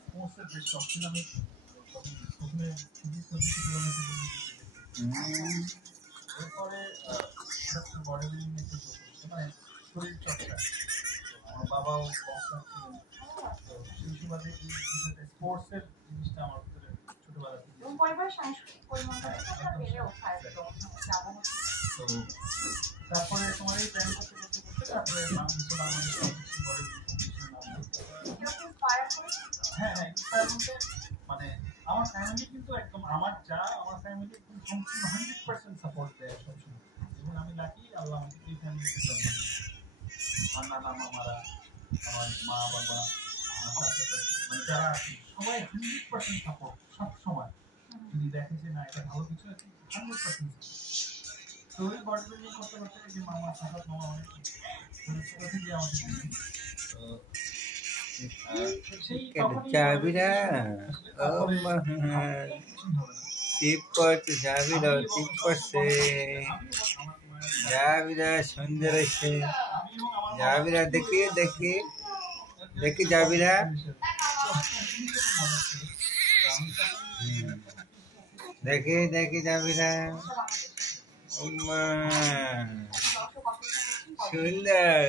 স্পোর্টসের বেশ শখ ছিল। আমি প্রথমে এরপরে বডি বিল্ডিং নিয়ে শুরু করেছি, মানে শরীর চর্চা। আমার বাবাও বক্সার ছিলেন, তো সেই সুবাদে এই বিষয়টা স্পোর্টসের জিনিসটা আমার ভিতরে ছোটবেলা থেকে তো তারপরে তোমার এই প্ল্যান করতে করতে করতে তারপরে বাংলাদেশ বডি বিল্ডিং কম্পিটিশনে হ্যাঁ হ্যাঁ ইন্সপায়ার বলতে মানে আমার ফ্যামিলি কিন্তু একদম আমার ফ্যামিলি একদম সম্পূর্ণ 100% সাপোর্ট দেয় সবসময়, এবং আমি লাকি আল্লাহ আমাকে এই ফ্যামিলিতে জন্ম দিয়েছে। আমার নানা মামারা, আমার মা বাবা, আমার চাচা মানে যারা আছে সবাই 100% সাপোর্ট সব সময়। যদি দেখে যে না এটা ভালো কিছু আছে 100% তো ওই বডি বিল্ডিং করতে করতে যে মামা সাহায্য মামা অনেক ছোট থেকে আমাদের চাবিরা সুন্দর আছে জাবিরা দেখি দেখি দেখি জাবিরা দেখি দেখি জাবিরা সুন্দর